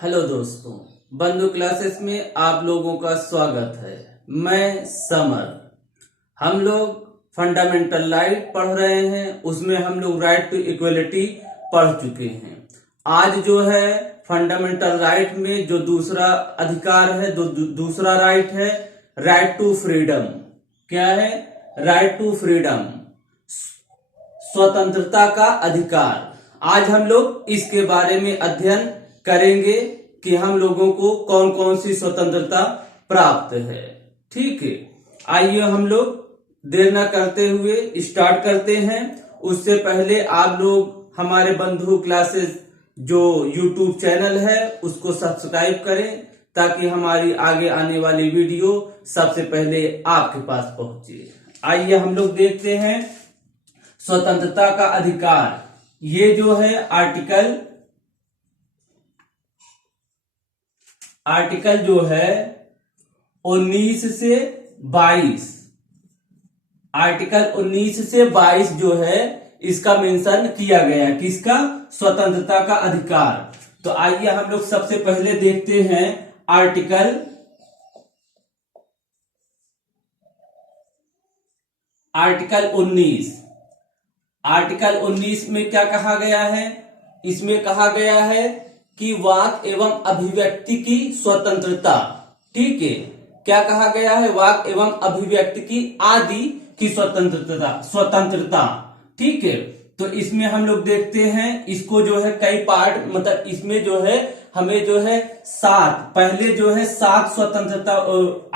Hello दोस्तों, बंधु classes में आप लोगों का स्वागत है। मैं समर। हम लोग फंडामेंटल राइट पढ़ रहे हैं, उसमें हम लोग राइट टू इक्वलिटी पढ़ चुके हैं। आज जो है फंडामेंटल राइट में जो दूसरा अधिकार है, दूसरा राइट है राइट टू फ्रीडम। क्या है? राइट टू फ्रीडम, स्वतंत्रता का अधिकार। आज हम लोग इसके बारे में अध्ययन करेंगे कि हम लोगों को कौन कौन सी स्वतंत्रता प्राप्त है। ठीक है, आइए हम लोग देर न करते हुए स्टार्ट करते हैं। उससे पहले आप लोग हमारे बंधु क्लासेस जो यूट्यूब चैनल है उसको सब्सक्राइब करें, ताकि हमारी आगे आने वाली वीडियो सबसे पहले आपके पास पहुंचे। आइए हम लोग देखते हैं स्वतंत्रता का अधिकार। ये जो है आर्टिकल जो है 19 से 22, आर्टिकल 19 से 22 जो है इसका मेंशन किया गया है। किसका? स्वतंत्रता का अधिकार। तो आइए हम लोग सबसे पहले देखते हैं आर्टिकल 19। आर्टिकल 19 में क्या कहा गया है? इसमें कहा गया है कि वाक एवं अभिव्यक्ति की स्वतंत्रता। ठीक है, क्या कहा गया है? वाक एवं अभिव्यक्ति की आदि की स्वतंत्रता। ठीक है, तो इसमें हम लोग देखते हैं, इसको जो है कई पार्ट, मतलब इसमें जो है हमें जो है पहले जो है 7 स्वतंत्रता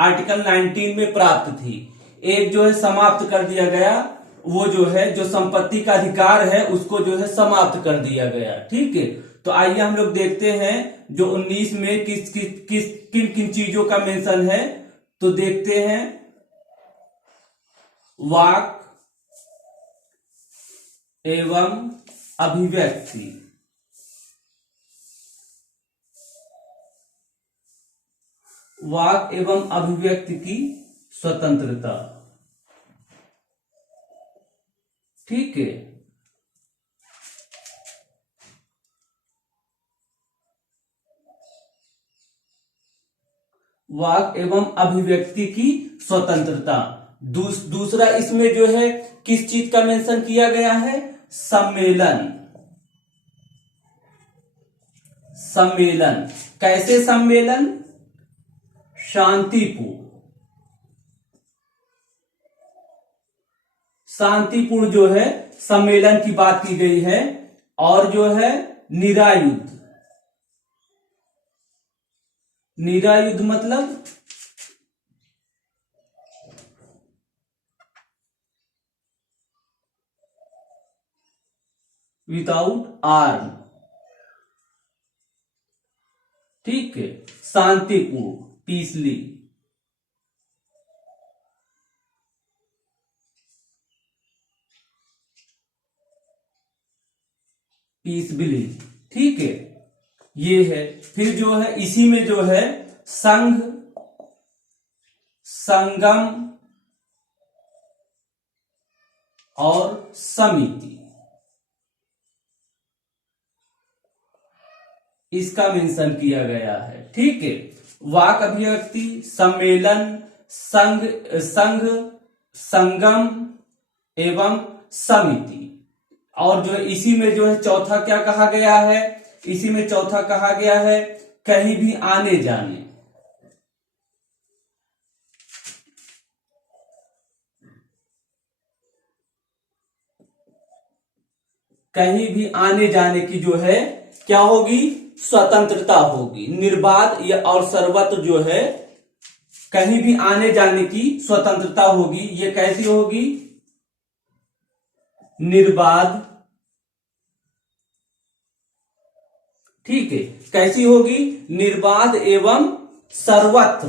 आर्टिकल 19 में प्राप्त थी। एक जो है समाप्त कर दिया गया, वो जो है जो संपत्ति का अधिकार है उसको जो है समाप्त कर दिया गया। ठीक है, तो आइए हम लोग देखते हैं जो 19 में किन किन चीजों का मेंशन है। तो देखते हैं, वाक एवं अभिव्यक्ति, वाक एवं अभिव्यक्ति की स्वतंत्रता। ठीक है, वाक एवं अभिव्यक्ति की स्वतंत्रता। दूसरा इसमें जो है किस चीज का मेंशन किया गया है? सम्मेलन। सम्मेलन कैसे? सम्मेलन शांतिपूर्ण जो है सम्मेलन की बात की गई है। और जो है निरायुध। निरायुध मतलब विदाउट आर्म। ठीक है, शांतिपूर्ण, पीसली। पीसबिली। ठीक है, ये है। फिर जो है इसी में जो है संघ, संगम और समिति, इसका मेंशन किया गया है। ठीक है, वाक अभिव्यक्ति, सम्मेलन, संघ, संगम एवं समिति। और जो इसी में जो है चौथा क्या कहा गया है? इसी में चौथा कहा गया है कहीं भी आने जाने। कहीं भी आने जाने की जो है क्या होगी? स्वतंत्रता होगी। निर्बाध या और सर्वत्र जो है कहीं भी आने जाने की स्वतंत्रता होगी। ये कैसी होगी? निर्बाध। ठीक है, कैसी होगी? निर्बाध एवं सर्वत्र,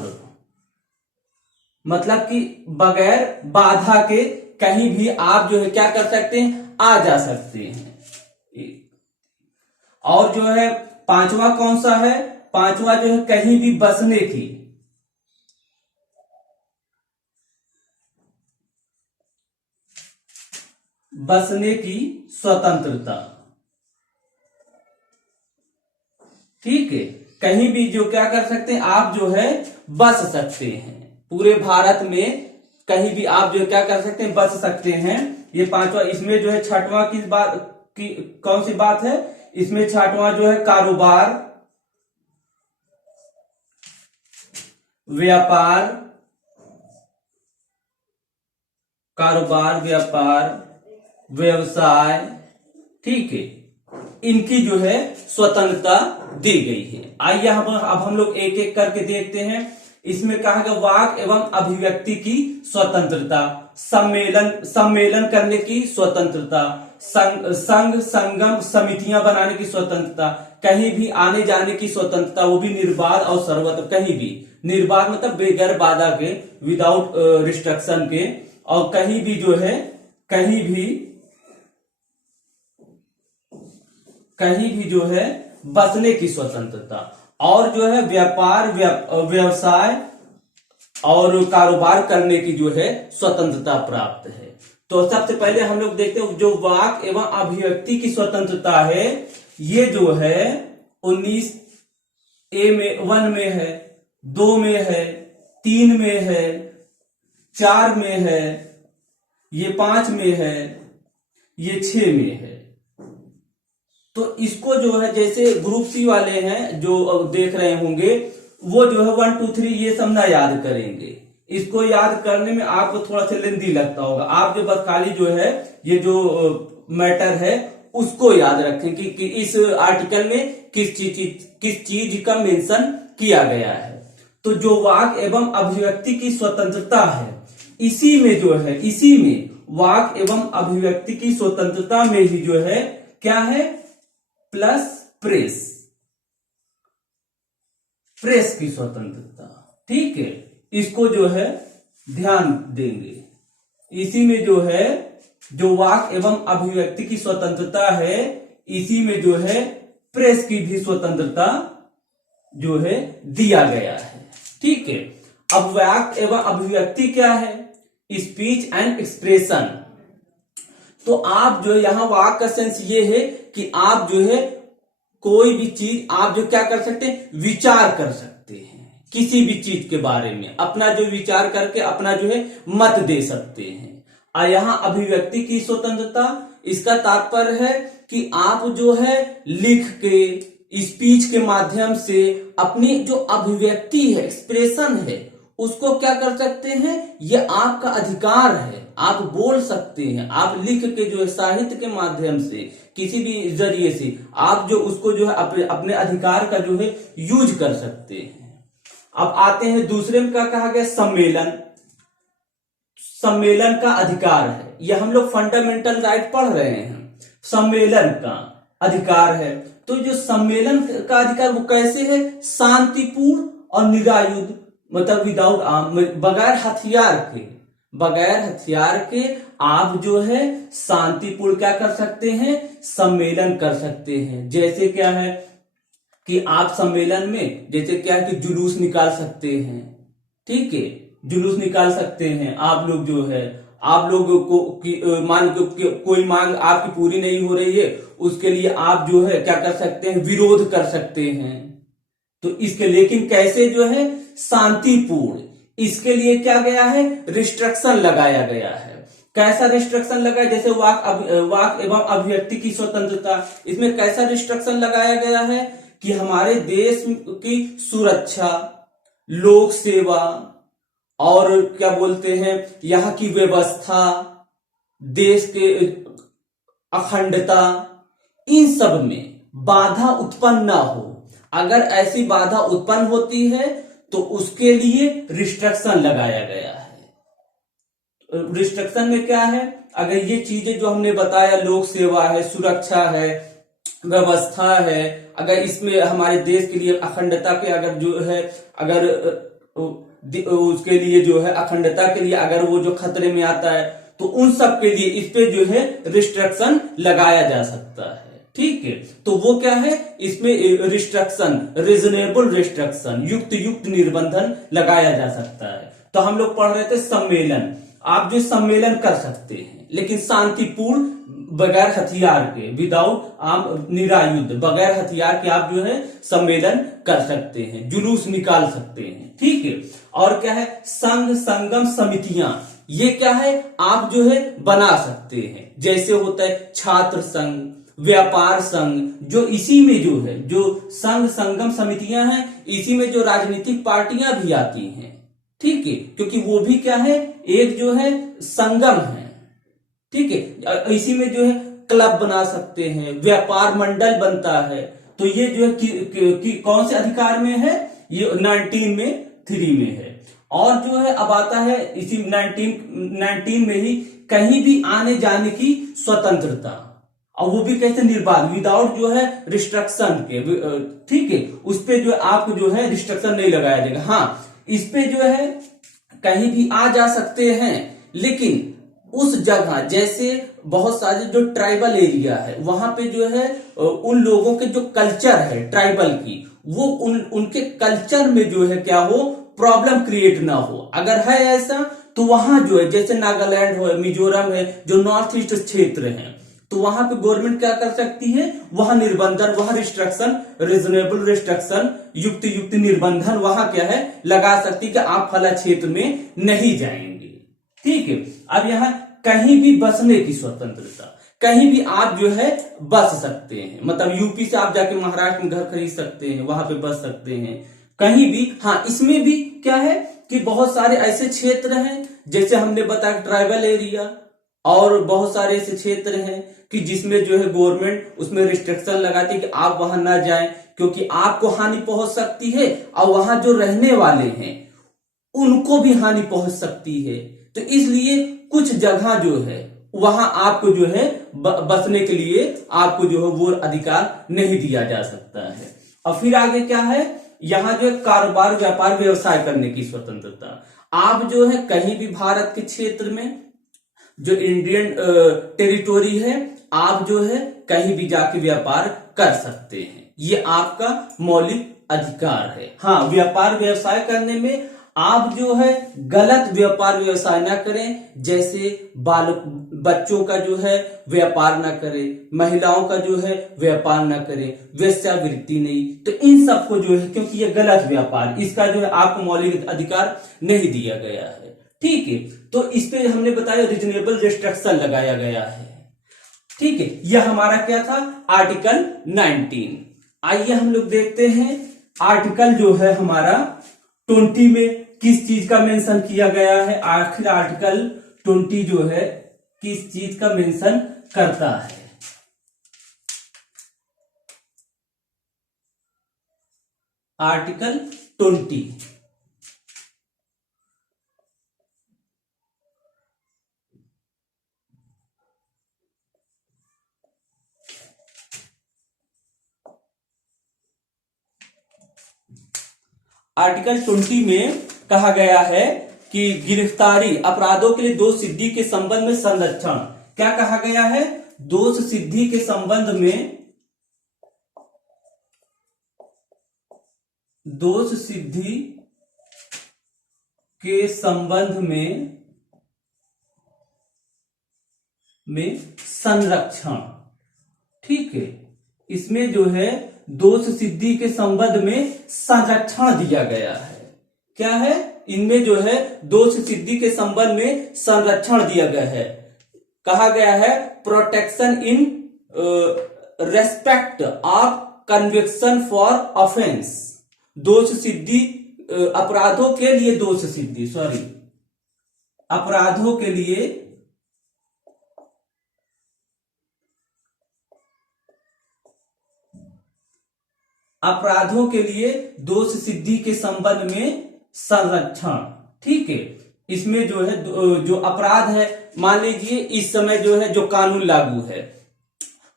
मतलब कि बगैर बाधा के कहीं भी आप जो है क्या कर सकते हैं? आ जा सकते हैं। और जो है पांचवा कौन सा है? पांचवा जो है कहीं भी बसने की, बसने की स्वतंत्रता। ठीक है, कहीं भी जो क्या कर सकते हैं, आप जो है बस सकते हैं। पूरे भारत में कहीं भी आप जो क्या कर सकते हैं, बस सकते हैं। ये पांचवा, इसमें जो है छठवां किस बात की, कौन सी बात है, इसमें छठवां जो है कारोबार, व्यापार, कारोबार, व्यापार, व्यवसाय, ठीक है, इनकी जो है स्वतंत्रता दी गई है। आइए अब हम लोग एक एक करके देखते हैं। इसमें कहा गया वाक एवं अभिव्यक्ति की स्वतंत्रता, सम्मेलन करने की स्वतंत्रता, संघ संगम समितियां बनाने की स्वतंत्रता, कहीं भी आने जाने की स्वतंत्रता, वो भी निर्बाध और सर्वत्र, कहीं भी निर्बाध मतलब बगैर बाधा के, विदाउट रिस्ट्रिक्शन के, और कहीं भी जो है कहीं भी जो है बसने की स्वतंत्रता, और जो है व्यापार, व्यवसाय और कारोबार करने की जो है स्वतंत्रता प्राप्त है। तो सबसे पहले हम लोग देखते हैं जो वाक एवं अभिव्यक्ति की स्वतंत्रता है, ये जो है 19A में 1 में है, 2 में है, 3 में है, 4 में है, ये 5 में है, ये 6 में है। तो इसको जो है जैसे ग्रुप सी वाले हैं जो देख रहे होंगे, वो जो है 1 2 3 ये सब ना याद करेंगे। इसको याद करने में आपको थोड़ा सा लेंदी लगता होगा। आप जो बस खाली जो है ये जो मैटर है उसको याद रखें कि इस आर्टिकल में किस चीज का मेंशन किया गया है। तो जो वाक एवं अभिव्यक्ति की स्वतंत्रता है, इसी में वाक एवं अभिव्यक्ति की स्वतंत्रता में ही जो है क्या है, प्लस प्रेस की स्वतंत्रता, ठीक है, इसको जो है ध्यान देंगे। इसी में जो है जो वाक एवं अभिव्यक्ति की स्वतंत्रता है, इसी में जो है प्रेस की भी स्वतंत्रता जो है दिया गया है, ठीक है। अब वाक एवं अभिव्यक्ति क्या है, स्पीच एंड एक्सप्रेशन। तो आप जो यहां वाक का सेंस ये है कि आप जो है कोई भी चीज आप जो क्या कर सकते हैं, विचार कर सकते हैं किसी भी चीज के बारे में, अपना जो विचार करके अपना जो है मत दे सकते हैं। और यहां अभिव्यक्ति की स्वतंत्रता, इसका तात्पर्य है कि आप जो है लिख के, स्पीच के माध्यम से अपनी जो अभिव्यक्ति है, एक्सप्रेशन है, उसको क्या कर सकते हैं, ये आपका अधिकार है, आप बोल सकते हैं। आप लिख के जो है साहित्य के माध्यम से, किसी भी जरिए से आप जो उसको जो है अपने अधिकार का जो है यूज कर सकते हैं। अब आते हैं दूसरे में, क्या कहा गया, सम्मेलन का अधिकार है। यह हम लोग फंडामेंटल राइट पढ़ रहे हैं, सम्मेलन का अधिकार है। तो जो सम्मेलन का अधिकार वो कैसे है, शांतिपूर्ण और निरायुध, मतलब विदाउट आर्म, बगैर हथियार के आप जो है शांतिपूर्ण क्या कर सकते हैं, सम्मेलन कर सकते हैं। जैसे क्या है कि आप सम्मेलन में जैसे क्या है कि जुलूस निकाल सकते हैं, ठीक है, जुलूस निकाल सकते हैं। आप लोग जो है, आप लोगों को कोई मांग आपकी पूरी नहीं हो रही है, उसके लिए आप जो है क्या कर सकते हैं, विरोध कर सकते हैं। तो इसके, लेकिन कैसे जो है, शांतिपूर्ण। इसके लिए क्या गया है, रिस्ट्रिक्शन लगाया गया है। कैसा रिस्ट्रिक्शन लगाया, जैसे वाक एवं अभिव्यक्ति की स्वतंत्रता, इसमें कैसा रिस्ट्रिक्शन लगाया गया है कि हमारे देश की सुरक्षा, लोक सेवा और क्या बोलते हैं, यहाँ की व्यवस्था, देश के अखंडता, इन सब में बाधा उत्पन्न ना हो। अगर ऐसी बाधा उत्पन्न होती है तो उसके लिए रिस्ट्रिक्शन लगाया गया है। रिस्ट्रिक्शन में क्या है, अगर ये चीजें जो हमने बताया, लोक सेवा है, सुरक्षा है, व्यवस्था है, अगर इसमें हमारे देश के लिए अखंडता के अगर जो है, अगर उसके लिए जो है अखंडता के लिए अगर वो जो खतरे में आता है, तो उन सब के लिए इस पे जो है रिस्ट्रिक्शन लगाया जा सकता है, ठीक है। तो वो क्या है, इसमें रिस्ट्रिक्शन, रीजनेबल रिस्ट्रिक्शन, युक्त निर्बंधन लगाया जा सकता है। तो हम लोग पढ़ रहे थे सम्मेलन, आप जो सम्मेलन कर सकते हैं लेकिन शांतिपूर्ण बगैर हथियार के, विदाउट आर्म, निरायुध, बगैर हथियार के आप जो है सम्मेलन कर सकते हैं, जुलूस निकाल सकते हैं। ठीक है। और क्या है, संघ संगम समितियां, ये क्या है, आप जो है बना सकते हैं। जैसे होता है छात्र संघ, व्यापार संघ, जो इसी में जो है, जो संघ संगम समितियां हैं, इसी में जो राजनीतिक पार्टियां भी आती हैं। ठीक है, क्योंकि वो भी क्या है, एक जो है संगम है। ठीक है, इसी में जो है क्लब बना सकते हैं, व्यापार मंडल बनता है। तो ये जो है कौन से अधिकार में है, ये 19 में 3 में है। और जो है अब आता है इसी 19 में ही कहीं भी आने जाने की स्वतंत्रता, और वो भी कैसे, निर्बाध, विदाउट जो है रिस्ट्रक्शन के। ठीक है, उस पे जो आपको जो है रिस्ट्रक्शन नहीं लगाया जाएगा। हाँ, इस पे जो है कहीं भी आ जा सकते हैं, लेकिन उस जगह, जैसे बहुत सारे जो ट्राइबल एरिया है, वहां पे जो है उन लोगों के जो कल्चर है ट्राइबल की, वो उनके कल्चर में जो है क्या हो, प्रॉब्लम क्रिएट ना हो। अगर है ऐसा तो वहां जो है, जैसे नागालैंड हो, मिजोरम है, जो नॉर्थ ईस्ट क्षेत्र है, तो वहां पे गवर्नमेंट क्या कर सकती है, वहां निर्बंधन, वहां रिस्ट्रिक्शन, रीजनेबल रिस्ट्रिक्शन, युक्त निर्बंधन वहां क्या है लगा सकती है कि आप फला क्षेत्र में नहीं जाएंगे। ठीक है। अब यहाँ कहीं भी बसने की स्वतंत्रता, कहीं भी आप जो है बस सकते हैं, मतलब यूपी से आप जाके महाराष्ट्र में घर खरीद सकते हैं, वहां पे बस सकते हैं कहीं भी। हाँ, इसमें भी क्या है कि बहुत सारे ऐसे क्षेत्र हैं, जैसे हमने बताया ट्राइबल एरिया, और बहुत सारे ऐसे क्षेत्र हैं कि जिसमें जो है गवर्नमेंट उसमें रिस्ट्रिक्शन लगाती है कि आप वहां ना जाएं, क्योंकि आपको हानि पहुंच सकती है, और वहां जो रहने वाले हैं उनको भी हानि पहुंच सकती है। तो इसलिए कुछ जगह जो है वहां आपको जो है बसने के लिए आपको जो है वो अधिकार नहीं दिया जा सकता है। और फिर आगे क्या है, यहां जो है कारोबार, व्यापार, व्यवसाय करने की स्वतंत्रता। आप जो है कहीं भी भारत के क्षेत्र में, जो इंडियन टेरिटोरी है, आप जो है कहीं भी जाके व्यापार कर सकते हैं, ये आपका मौलिक अधिकार है। हाँ, व्यापार व्यवसाय करने में आप जो है गलत व्यापार व्यवसाय ना करें, जैसे बच्चों का जो है व्यापार ना करें, महिलाओं का जो है व्यापार ना करें, वेश्यावृत्ति नहीं, तो इन सबको जो है, क्योंकि ये गलत व्यापार, इसका जो है आपको मौलिक अधिकार नहीं दिया गया है। ठीक है, तो इस पे हमने बताया रीजनेबल रिस्ट्रिक्शन लगाया गया है। ठीक है, यह हमारा क्या था, आर्टिकल 19। आइए हम लोग देखते हैं आर्टिकल जो है हमारा 20 में किस चीज का मेंशन किया गया है। आखिर आर्टिकल 20 जो है किस चीज का मेंशन करता है। आर्टिकल 20 आर्टिकल 20 में कहा गया है कि गिरफ्तारी, अपराधों के लिए दोष सिद्धि के संबंध में संरक्षण। क्या कहा गया है, दोष सिद्धि के संबंध में, दोष सिद्धि के संबंध में संरक्षण। ठीक है, इसमें जो है दोष सिद्धि के संबंध में संरक्षण दिया गया है। क्या है, इनमें जो है दोष सिद्धि के संबंध में संरक्षण दिया गया है। कहा गया है protection in respect of conviction for offence. दोष सिद्धि, अपराधों के लिए दोष सिद्धि, अपराधों के लिए दोष सिद्धि के संबंध में संरक्षण। ठीक है, इसमें जो है जो अपराध है, मान लीजिए इस समय जो है जो कानून लागू है,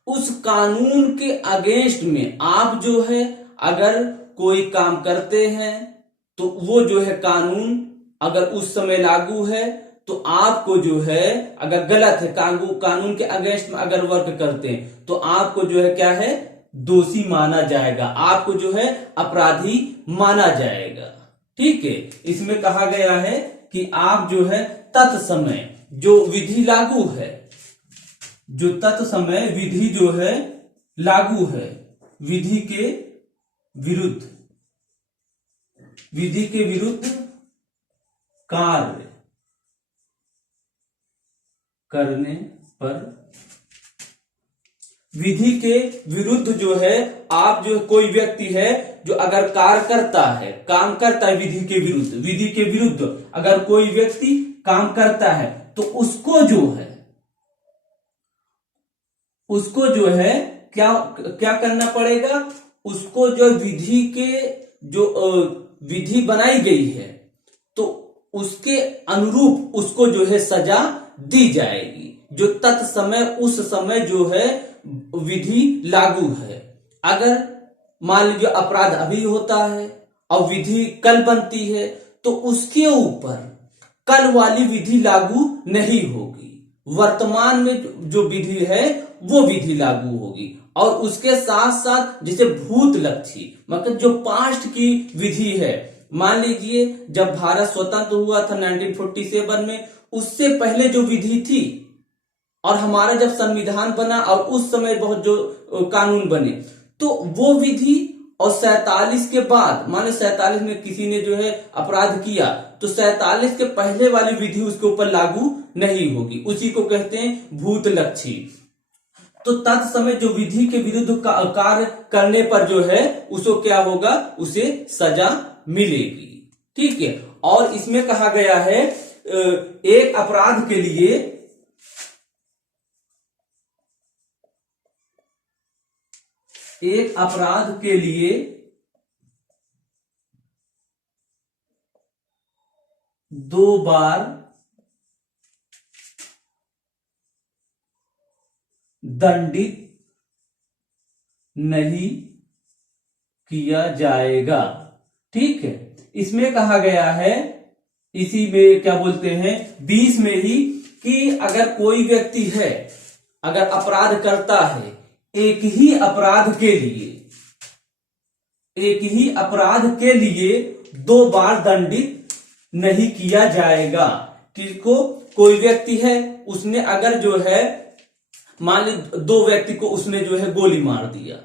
उस कानून के अगेंस्ट में आप जो है अगर कोई काम करते हैं, तो वो जो है कानून अगर उस समय लागू है, तो आपको जो है अगर गलत है, कानून के अगेंस्ट में अगर वर्क करते हैं, तो आपको जो है क्या है, दोषी माना जाएगा, आपको जो है अपराधी माना जाएगा। ठीक है, इसमें कहा गया है कि आप जो है तत्समय जो विधि लागू है, जो तत्समय विधि जो है लागू है, विधि के विरुद्ध कार्य करने पर, विधि के विरुद्ध जो है, आप जो कोई व्यक्ति है जो अगर कार्य करता है, काम करता है विधि के विरुद्ध अगर कोई व्यक्ति काम करता है तो उसको जो है क्या करना पड़ेगा, उसको जो विधि के जो विधि बनाई गई है तो उसके अनुरूप उसको जो है सजा दी जाएगी, जो तत्समय उस समय जो है विधि लागू है। अगर मान लीजिए अपराध अभी होता है और विधि कल बनती है तो उसके ऊपर कल वाली विधि लागू नहीं होगी, वर्तमान में जो विधि है वो विधि लागू होगी। और उसके साथ साथ जैसे भूत लक्षी मतलब जो पास्ट की विधि है, मान लीजिए जब भारत स्वतंत्र हुआ था 1947 में, उससे पहले जो विधि थी और हमारा जब संविधान बना और उस समय बहुत जो कानून बने तो वो विधि, और 47 के बाद माने 47 में किसी ने जो है अपराध किया तो 47 के पहले वाली विधि उसके ऊपर लागू नहीं होगी, उसी को कहते हैं भूत लक्षी। तो तत्समय जो विधि के विरुद्ध कार्य करने पर जो है उसको क्या होगा, उसे सजा मिलेगी। ठीक है। और इसमें कहा गया है एक अपराध के लिए दो बार दंडित नहीं किया जाएगा। ठीक है। इसमें कहा गया है, इसी में क्या बोलते हैं 20 में ही, कि अगर कोई व्यक्ति है अगर अपराध करता है एक ही अपराध के लिए 2 बार दंडित नहीं किया जाएगा। किसको, कोई व्यक्ति है उसने अगर जो है मान ली 2 व्यक्ति को उसने जो है गोली मार दिया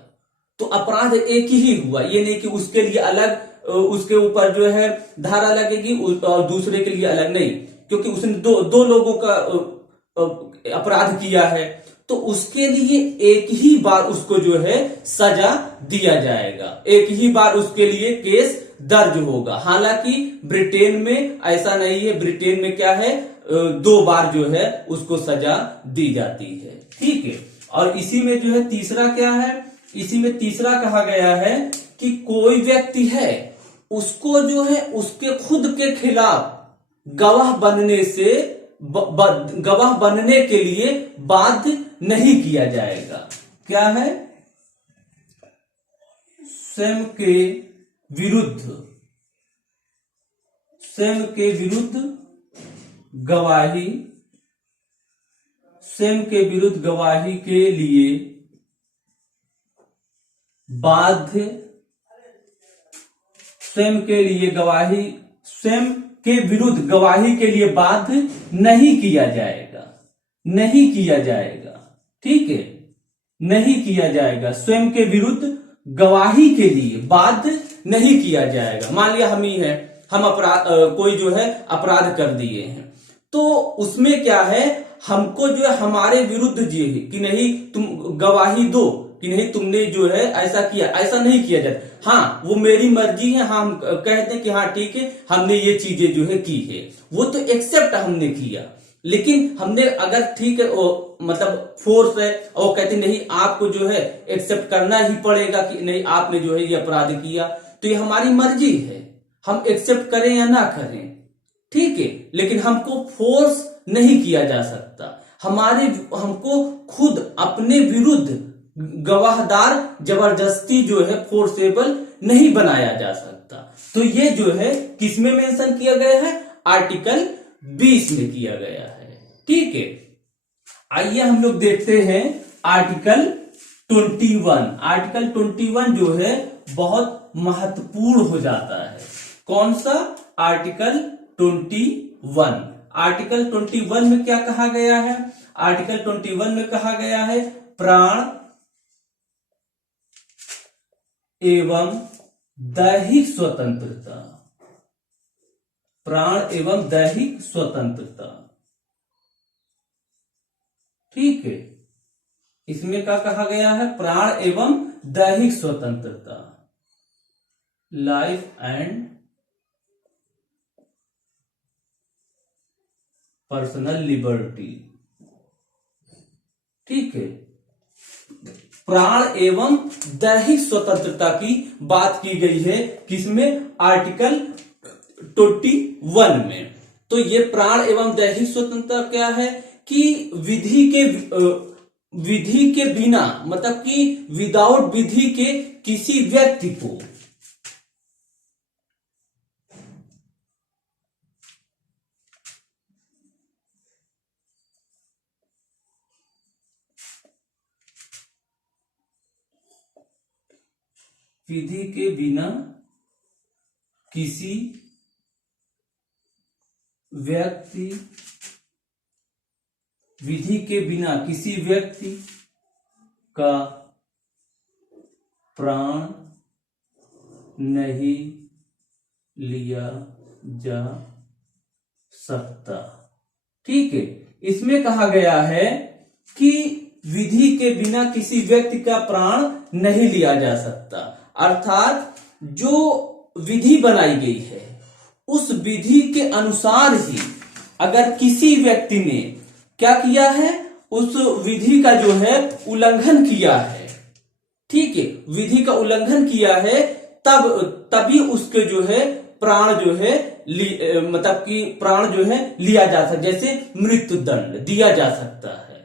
तो अपराध एक ही हुआ, ये नहीं कि उसके लिए अलग उसके ऊपर जो है धारा लगेगी और दूसरे के लिए अलग नहीं, क्योंकि उसने दो लोगों का अपराध किया है तो उसके लिए एक ही बार उसको जो है सजा दिया जाएगा, एक ही बार उसके लिए केस दर्ज होगा। हालांकि ब्रिटेन में ऐसा नहीं है, ब्रिटेन में क्या है 2 बार जो है उसको सजा दी जाती है। ठीक है। और इसी में जो है तीसरा क्या है, इसी में तीसरा कहा गया है कि कोई व्यक्ति है उसको जो है उसके खुद के खिलाफ गवाह बनने के लिए बाध्य नहीं किया जाएगा। क्या है, स्वयं के विरुद्ध गवाही के लिए बाध्य, स्वयं के विरुद्ध गवाही के लिए बाध्य नहीं किया जाएगा। ठीक है, नहीं किया जाएगा, स्वयं के विरुद्ध गवाही के लिए बाध्य नहीं किया जाएगा। मान लिया हम ही है, हम कोई जो है अपराध कर दिए हैं तो उसमें क्या है, हमको जो है हमारे विरुद्ध जी है कि नहीं तुम गवाही दो कि नहीं तुमने जो है ऐसा किया, ऐसा नहीं किया जाता। हाँ वो मेरी मर्जी है, हाँ हम कहते हैं कि हाँ ठीक है हमने ये चीजें जो है की है, वो तो एक्सेप्ट हमने किया, लेकिन हमने अगर ठीक है मतलब फोर्स है और कहते नहीं आपको जो है एक्सेप्ट करना ही पड़ेगा कि नहीं आपने जो है ये अपराध किया, तो ये हमारी मर्जी है, हम एक्सेप्ट करें या ना करें। ठीक है। लेकिन हमको फोर्स नहीं किया जा सकता, हमको खुद अपने विरुद्ध गवाहदार जबरदस्ती जो है फोर्सेबल नहीं बनाया जा सकता। तो ये जो है किसमें मेंशन किया गया है, आर्टिकल 20 में किया गया है। ठीक है। आइए हम लोग देखते हैं आर्टिकल 21। आर्टिकल 21 जो है बहुत महत्वपूर्ण हो जाता है। कौन सा, आर्टिकल 21। आर्टिकल 21 में क्या कहा गया है, आर्टिकल 21 में कहा गया है प्राण एवं दैहिक स्वतंत्रता, प्राण एवं दैहिक स्वतंत्रता। ठीक है, इसमें क्या कहा गया है, प्राण एवं दैहिक स्वतंत्रता, लाइफ एंड पर्सनल लिबर्टी। ठीक है, प्राण एवं दैहिक स्वतंत्रता की बात की गई है किसमें, आर्टिकल 21 में। तो ये प्राण एवं दैहिक स्वतंत्रता क्या है कि विधि के बिना, मतलब कि विदाउट विधि के किसी व्यक्ति को विधि के बिना किसी व्यक्ति, विधि के बिना किसी व्यक्ति का प्राण नहीं लिया जा सकता। ठीक है, इसमें कहा गया है कि विधि के बिना किसी व्यक्ति का प्राण नहीं लिया जा सकता, अर्थात जो विधि बनाई गई है उस विधि के अनुसार ही अगर किसी व्यक्ति ने क्या किया है, उस विधि का जो है उल्लंघन किया है, ठीक है, विधि का उल्लंघन किया है, तभी उसके जो है प्राण जो है मतलब कि प्राण जो है लिया जा सकता, जैसे मृत्यु दंड दिया जा सकता है।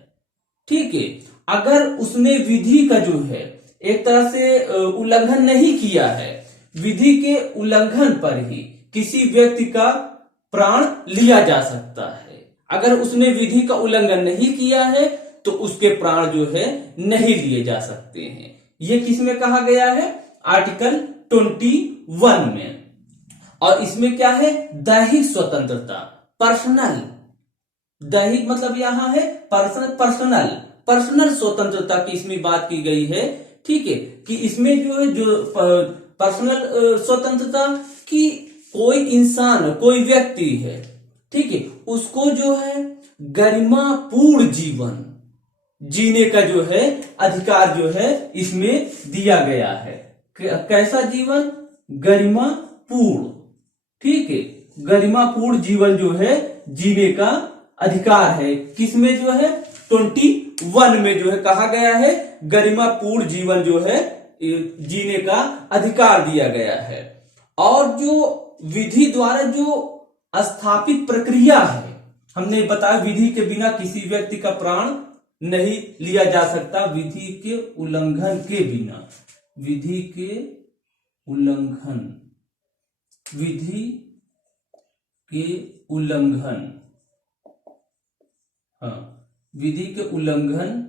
ठीक है, अगर उसने विधि का जो है एक तरह से उल्लंघन नहीं किया है, विधि के उल्लंघन पर ही किसी व्यक्ति का प्राण लिया जा सकता है। अगर उसने विधि का उल्लंघन नहीं किया है तो उसके प्राण जो है नहीं लिए जा सकते हैं। ये किसमें कहा गया है, आर्टिकल 21 में। और इसमें क्या है, दैहिक स्वतंत्रता, पर्सनल, दैहिक मतलब यहां है पर्सनल स्वतंत्रता की इसमें बात की गई है। ठीक है, कि इसमें जो है जो पर्सनल स्वतंत्रता की कोई इंसान, कोई व्यक्ति है, ठीक है, उसको जो है गरिमापूर्ण जीवन जीने का जो है अधिकार जो है इसमें दिया गया है। कैसा जीवन, गरिमापूर्ण। ठीक है, गरिमापूर्ण जीवन जो है जीने का अधिकार है, किसमें जो है 21 में जो है कहा गया है, गरिमापूर्ण जीवन जो है जीने का अधिकार दिया गया है। और जो विधि द्वारा जो स्थापित प्रक्रिया है, हमने बताया विधि के बिना किसी व्यक्ति का प्राण नहीं लिया जा सकता, विधि के उल्लंघन के बिना, विधि के उल्लंघन, विधि के उल्लंघन, हाँ, विधि के उल्लंघन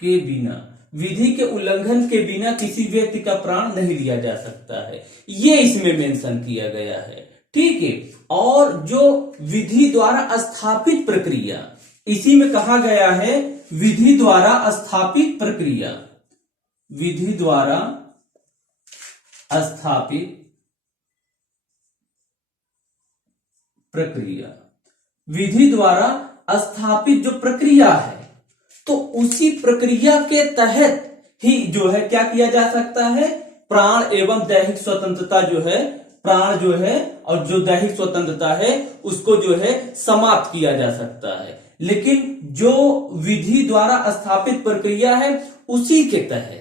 के बिना, विधि के उल्लंघन के बिना किसी व्यक्ति का प्राण नहीं लिया जा सकता है, ये इसमें मेंशन किया गया है। ठीक है, और जो विधि द्वारा स्थापित प्रक्रिया, इसी में कहा गया है विधि द्वारा स्थापित प्रक्रिया, विधि द्वारा स्थापित प्रक्रिया, विधि द्वारा स्थापित जो प्रक्रिया है तो उसी प्रक्रिया के तहत ही जो है क्या किया जा सकता है, प्राण एवं दैहिक स्वतंत्रता जो है, प्राण जो है और जो दैहिक स्वतंत्रता है उसको जो है समाप्त किया जा सकता है। लेकिन जो विधि द्वारा स्थापित प्रक्रिया है उसी के तहत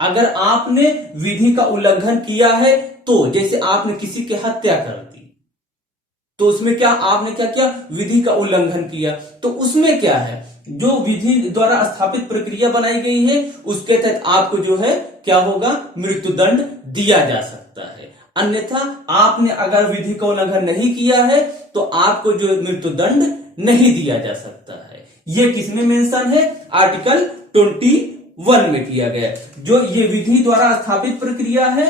अगर आपने विधि का उल्लंघन किया है, तो जैसे आपने किसी की हत्या कर दी, तो उसमें क्या आपने क्या किया, विधि का उल्लंघन किया, तो उसमें क्या है, जो विधि द्वारा स्थापित प्रक्रिया बनाई गई है उसके तहत आपको जो है क्या होगा, मृत्यु दंड दिया जा सकता है। अन्यथा आपने अगर विधि का उल्लंघन नहीं किया है तो आपको जो मृत्यु दंड नहीं दिया जा सकता है। ये किसमें मेंशन है, आर्टिकल 21 में किया गया है। जो ये विधि द्वारा स्थापित प्रक्रिया है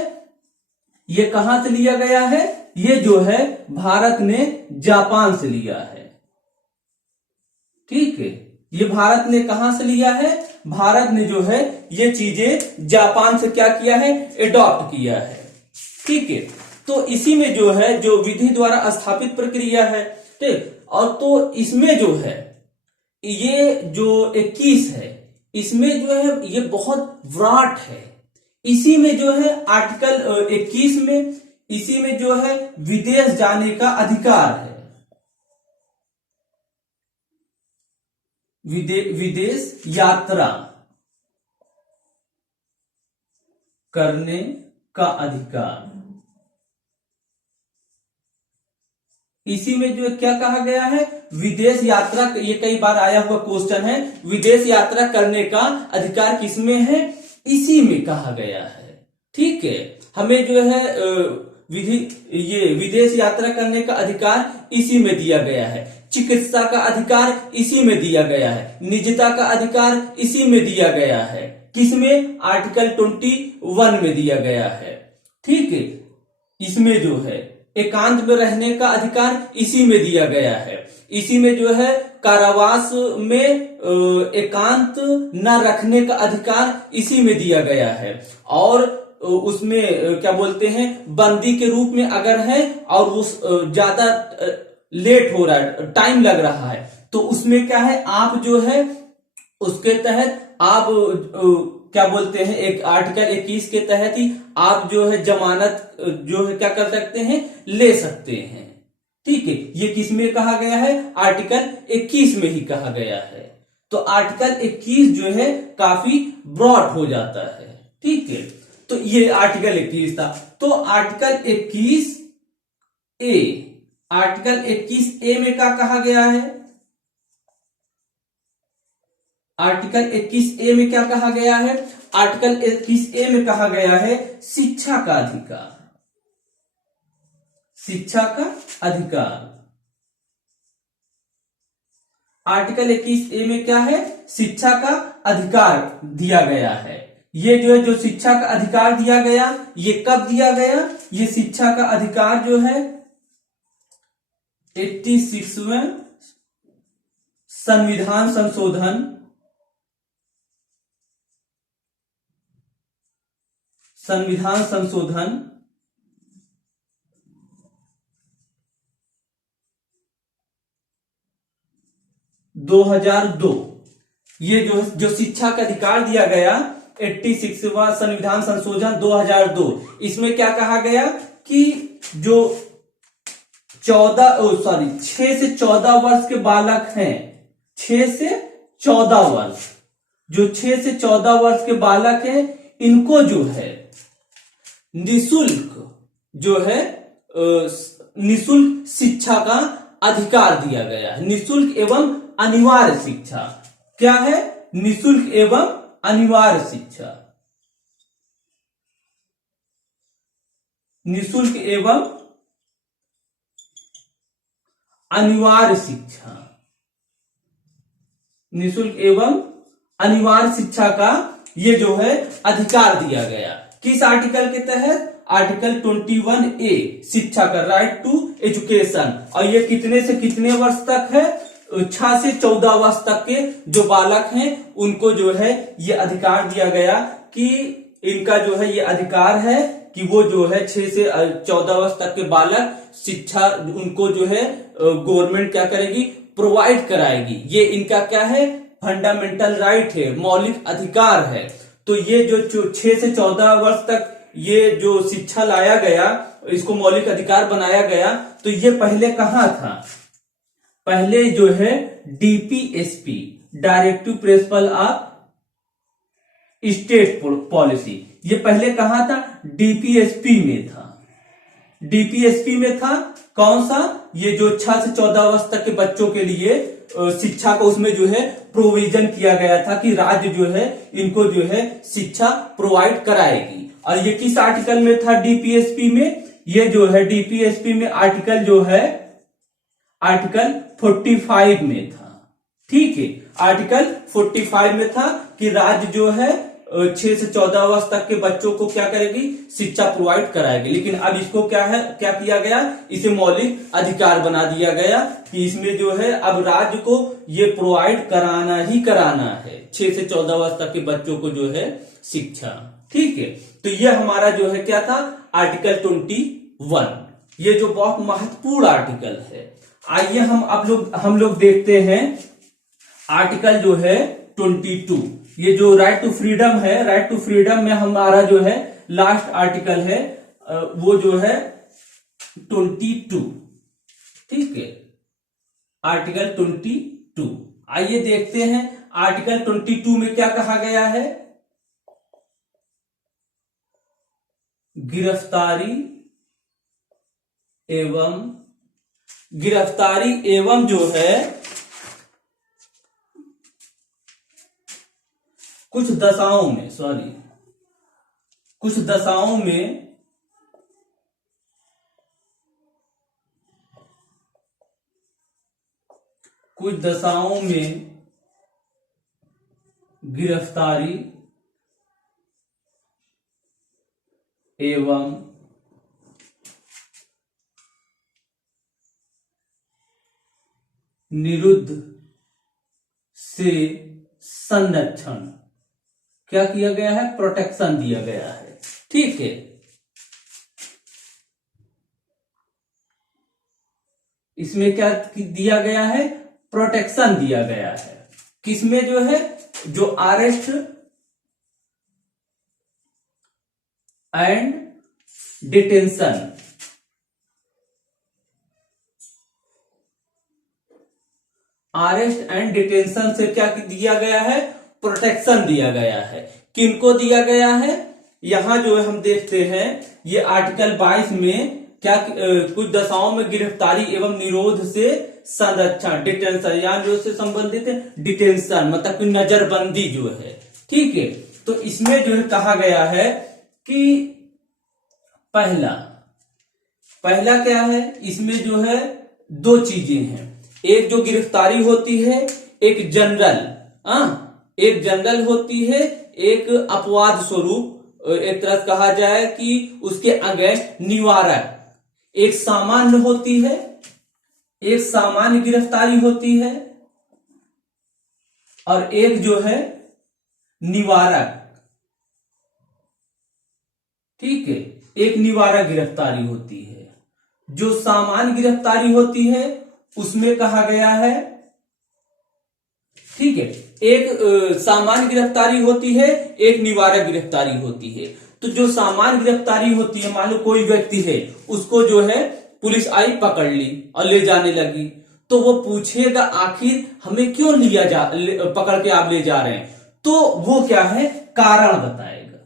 ये कहां से लिया गया है, ये जो है भारत ने जापान से लिया है। ठीक है, ये भारत ने कहां से लिया है? भारत ने जो है ये चीजें जापान से क्या किया है? एडॉप्ट किया है। ठीक है, तो इसी में जो है जो विधि द्वारा स्थापित प्रक्रिया है, ठीक, और तो इसमें जो है ये जो 21 है, इसमें जो है ये बहुत ब्रॉड है। इसी में जो है आर्टिकल 21 में, इसी में जो है विदेश जाने का अधिकार है, विदेश यात्रा करने का अधिकार। इसी में जो क्या कहा गया है? विदेश यात्रा, ये कई बार आया हुआ क्वेश्चन है, विदेश यात्रा करने का अधिकार किसमें है? इसी में कहा गया है। ठीक है, हमें जो है ये विदेश यात्रा करने का अधिकार इसी में दिया गया है। चिकित्सा का अधिकार इसी में दिया गया है। निजता का अधिकार इसी में दिया गया है। किसमें? आर्टिकल 21 में दिया गया है। ठीक है, इसमें जो है एकांत में रहने का अधिकार इसी में दिया गया है। इसी में जो है कारावास में एकांत न रखने का अधिकार इसी में दिया गया है। और उसमें क्या बोलते हैं, बंदी के रूप में अगर है और उस ज्यादा लेट हो रहा है, टाइम लग रहा है, तो उसमें क्या है, आप जो है उसके तहत आप क्या बोलते हैं, एक आर्टिकल 21 के तहत ही आप जो है जमानत जो है क्या कर सकते हैं, ले सकते हैं। ठीक है, ये किस में कहा गया है? आर्टिकल 21 में ही कहा गया है। तो आर्टिकल 21 जो है काफी ब्रॉड हो जाता है। ठीक है, तो ये आर्टिकल 21 था। तो आर्टिकल 21A, आर्टिकल 21A में क्या कहा गया है? आर्टिकल 21A में क्या कहा गया है? आर्टिकल 21A में कहा गया है शिक्षा का अधिकार, शिक्षा का अधिकार। आर्टिकल 21A में क्या है? शिक्षा का अधिकार दिया गया है। ये जो है जो शिक्षा का अधिकार दिया गया, ये कब दिया गया? ये शिक्षा का अधिकार जो है 86वें संविधान संशोधन 2002, ये जो शिक्षा का अधिकार दिया गया 86वां संविधान संशोधन 2002, इसमें क्या कहा गया कि जो 6 से 14 वर्ष के बालक हैं, 6 से 14 वर्ष, जो 6 से 14 वर्ष के बालक हैं, इनको जो है निशुल्क जो है निशुल्क शिक्षा का अधिकार दिया गया है। निशुल्क एवं अनिवार्य शिक्षा। क्या है? निशुल्क एवं अनिवार्य शिक्षा। निशुल्क एवं अनिवार्य शिक्षा, निशुल्क एवं अनिवार्य शिक्षा का ये जो है अधिकार दिया गया। किस आर्टिकल के तहत? आर्टिकल 21A, शिक्षा का राइट टू एजुकेशन। और ये कितने से कितने वर्ष तक है? 6 से 14 वर्ष तक के जो बालक हैं उनको जो है ये अधिकार दिया गया कि इनका जो है ये अधिकार है कि वो जो है 6 से 14 वर्ष तक के बालक शिक्षा उनको जो है गवर्नमेंट क्या करेगी? प्रोवाइड कराएगी। ये इनका क्या है? फंडामेंटल राइट है, मौलिक अधिकार है। तो ये जो 6 से 14 वर्ष तक ये जो शिक्षा लाया गया, इसको मौलिक अधिकार बनाया गया, तो ये पहले कहां था? पहले जो है DPSP, directive principle of state policy, ये पहले कहां था? DPSP में था। DPSP में था कौन सा? ये जो 6 से 14 वर्ष तक के बच्चों के लिए शिक्षा को उसमें जो है प्रोविजन किया गया था कि राज्य जो है इनको जो है शिक्षा प्रोवाइड कराएगी। और ये किस आर्टिकल में था? DPSP में। ये जो है DPSP में आर्टिकल जो है आर्टिकल 45 में था। ठीक है, आर्टिकल 45 में था कि राज्य जो है 6 से 14 वर्ष तक के बच्चों को क्या करेगी, शिक्षा प्रोवाइड कराएगी। लेकिन अब इसको क्या है, क्या किया गया, इसे मौलिक अधिकार बना दिया गया कि इसमें जो है अब राज्य को ये प्रोवाइड कराना ही कराना है 6 से 14 वर्ष तक के बच्चों को जो है शिक्षा। ठीक है, तो यह हमारा जो है क्या था, आर्टिकल 21। ये जो बहुत महत्वपूर्ण आर्टिकल है। आइए हम लोग देखते हैं आर्टिकल जो है 22। ये जो राइट टू फ्रीडम है, राइट टू फ्रीडम में हमारा जो है लास्ट आर्टिकल है वो जो है 22। ठीक है, आर्टिकल 22। आइए देखते हैं आर्टिकल 22 में क्या कहा गया है। गिरफ्तारी एवं जो है कुछ दशाओं में गिरफ्तारी एवं निरुद्ध से संरक्षण क्या किया गया है, प्रोटेक्शन दिया गया है। ठीक है, इसमें क्या दिया गया है, प्रोटेक्शन दिया गया है। किसमें जो है, जो arrest and detention, arrest and detention से क्या दिया गया है, प्रोटेक्शन दिया गया है। किनको दिया गया है, यहां जो है हम देखते हैं ये आर्टिकल 22 में क्या कुछ दशाओं में गिरफ्तारी एवं निरोध से संरक्षण, डिटेंशन, या जो से संबंधित है डिटेंशन मतलब कि नजरबंदी जो है। ठीक है, तो इसमें जो है कहा गया है कि पहला क्या है, इसमें जो है दो चीजें हैं। एक जो गिरफ्तारी होती है, एक जनरल होती है, एक अपवाद स्वरूप, एक तरह से कहा जाए कि उसके अगेंस्ट निवारक। एक सामान्य होती है, एक सामान्य गिरफ्तारी होती है, और एक जो है निवारक। ठीक है, एक निवारक गिरफ्तारी होती है। जो सामान्य गिरफ्तारी होती है उसमें कहा गया है, ठीक है, एक सामान्य गिरफ्तारी होती है, एक निवारक गिरफ्तारी होती है। तो जो सामान्य गिरफ्तारी होती है, मान लो कोई व्यक्ति है, उसको जो है पुलिस आई, पकड़ ली और ले जाने लगी, तो वो पूछेगा आखिर हमें क्यों पकड़ के आप ले जा रहे हैं, तो वो क्या है, कारण बताएगा।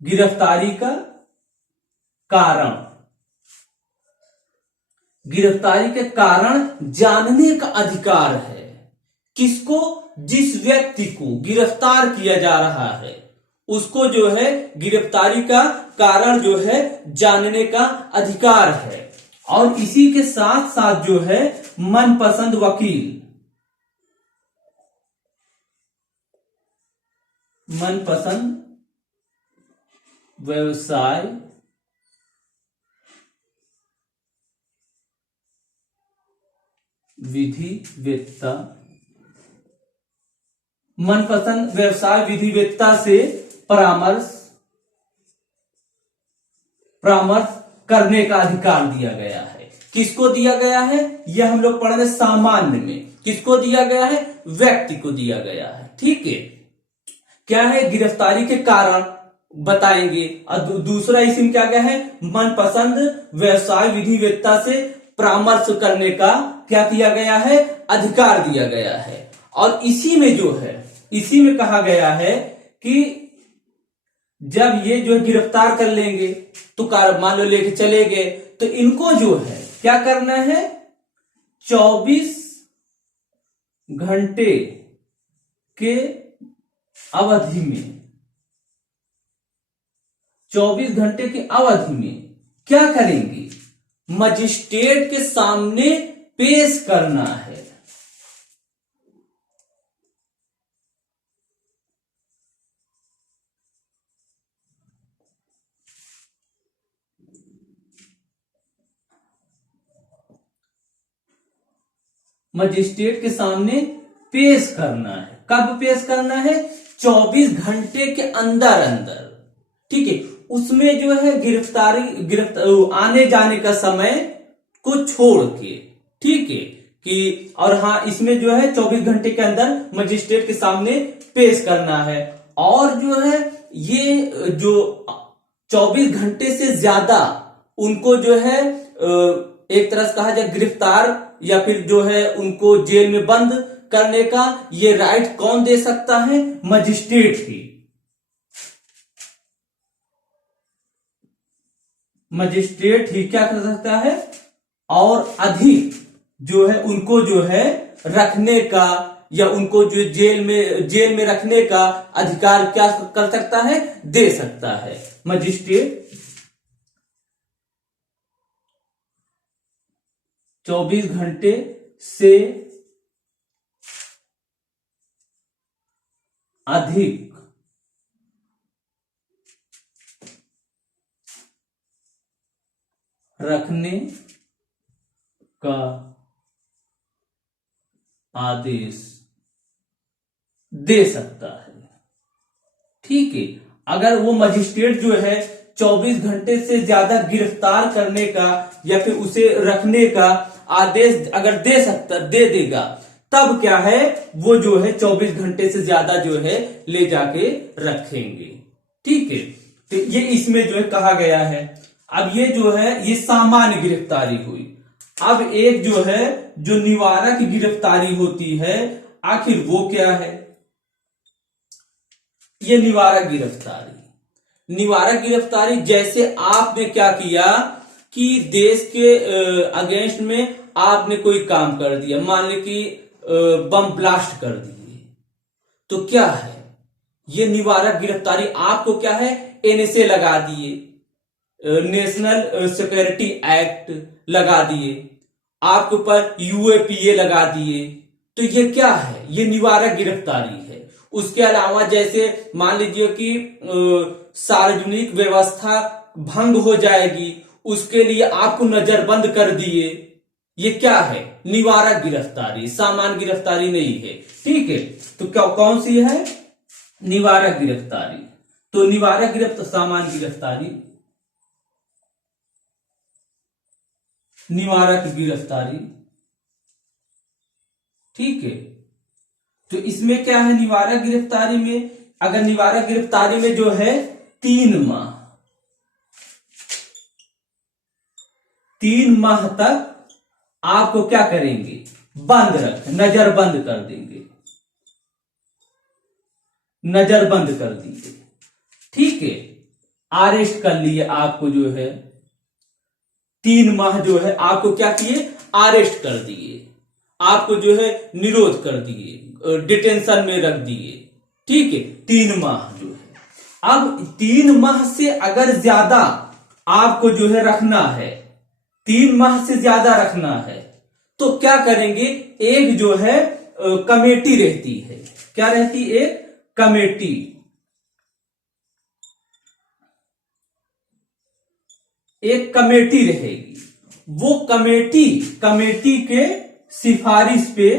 गिरफ्तारी का कारण, गिरफ्तारी के कारण जानने का अधिकार है। किसको, जिस व्यक्ति को गिरफ्तार किया जा रहा है उसको जो है गिरफ्तारी का कारण जो है जानने का अधिकार है। और इसी के साथ साथ जो है मनपसंद वकील, मनपसंद व्यवसाय विधिवेत्ता, मनपसंद व्यवसाय विधिवेत्ता से परामर्श करने का अधिकार दिया गया है। किसको दिया गया है, यह हम लोग पढ़ रहे सामान्य में। किसको दिया गया है, व्यक्ति को दिया गया है। ठीक है, क्या है, गिरफ्तारी के कारण बताएंगे, और दूसरा इसमें क्या गया है, मनपसंद व्यवसाय विधिवेत्ता से परामर्श करने का क्या किया गया है, अधिकार दिया गया है। और इसी में जो है, इसी में कहा गया है कि जब ये जो गिरफ्तार कर लेंगे तो मान लो लेके चले गए, तो इनको जो है क्या करना है, 24 घंटे के अवधि में, 24 घंटे की अवधि में क्या करेंगे, मजिस्ट्रेट के सामने पेश करना है। मजिस्ट्रेट के सामने पेश करना है। कब पेश करना है? 24 घंटे के अंदर अंदर। ठीक है, उसमें जो है आने जाने का समय को छोड़ के। ठीक है कि और हाँ, इसमें जो है 24 घंटे के अंदर मजिस्ट्रेट के सामने पेश करना है। और जो है ये जो 24 घंटे से ज्यादा उनको जो है एक तरह से कहा जाए गिरफ्तार या फिर जो है उनको जेल में बंद करने का ये राइट कौन दे सकता है? मजिस्ट्रेट ही। मजिस्ट्रेट ही क्या कर सकता है? और अधिक जो है उनको जो है रखने का या उनको जो जेल में रखने का अधिकार क्या कर सकता है? दे सकता है। मजिस्ट्रेट 24 घंटे से अधिक रखने का आदेश दे सकता है। ठीक है, अगर वो मजिस्ट्रेट जो है 24 घंटे से ज्यादा गिरफ्तार करने का या फिर उसे रखने का आदेश अगर दे देगा, तब क्या है, वो जो है 24 घंटे से ज्यादा जो है ले जाके रखेंगे। ठीक है, तो ये इसमें जो है कहा गया है। अब ये जो है ये सामान्य गिरफ्तारी हुई। अब एक जो है जो निवारक गिरफ्तारी होती है, आखिर वो क्या है? ये निवारक गिरफ्तारी जैसे आपने क्या किया कि देश के अगेंस्ट में आपने कोई काम कर दिया, मान ली कि बम ब्लास्ट कर दिए, तो क्या है ये निवारक गिरफ्तारी? आपको क्या है, एनएसए लगा दिए, नेशनल सिक्योरिटी एक्ट लगा दिए, आपके ऊपर यूएपीए लगा दिए, तो ये क्या है? ये निवारक गिरफ्तारी है। उसके अलावा जैसे मान लीजिए कि सार्वजनिक व्यवस्था भंग हो जाएगी, उसके लिए आपको नजरबंद कर दिए, ये क्या है? निवारक गिरफ्तारी, सामान्य गिरफ्तारी नहीं है। ठीक है, तो क्या कौन सी है? निवारक गिरफ्तारी। तो निवारक गिरफ्तारी, सामान्य गिरफ्तारी, निवारक गिरफ्तारी। ठीक है, तो इसमें क्या है? निवारक गिरफ्तारी में, अगर निवारक गिरफ्तारी में जो है 3 माह तक आपको क्या करेंगे? नजरबंद कर देंगे, नजरबंद कर दीजिए। ठीक है, अरेस्ट कर लिए आपको, जो है 3 माह जो है आपको क्या किए? अरेस्ट कर दिए, आपको जो है निरोध कर दिए, डिटेंशन में रख दिए। ठीक है, 3 माह जो है। अब 3 माह से अगर ज्यादा आपको जो है रखना है, 3 माह से ज्यादा रखना है, तो क्या करेंगे? एक जो है कमेटी रहती है। क्या रहती? एक कमेटी। एक कमेटी रहेगी। वो कमेटी के सिफारिश पे,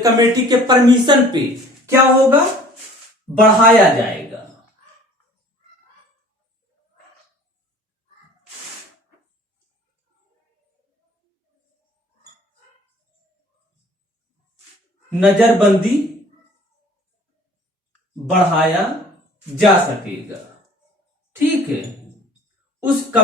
कमेटी के परमिशन पे क्या होगा? बढ़ाया जाएगा। नजरबंदी बढ़ाया जा सकेगा। ठीक है, उस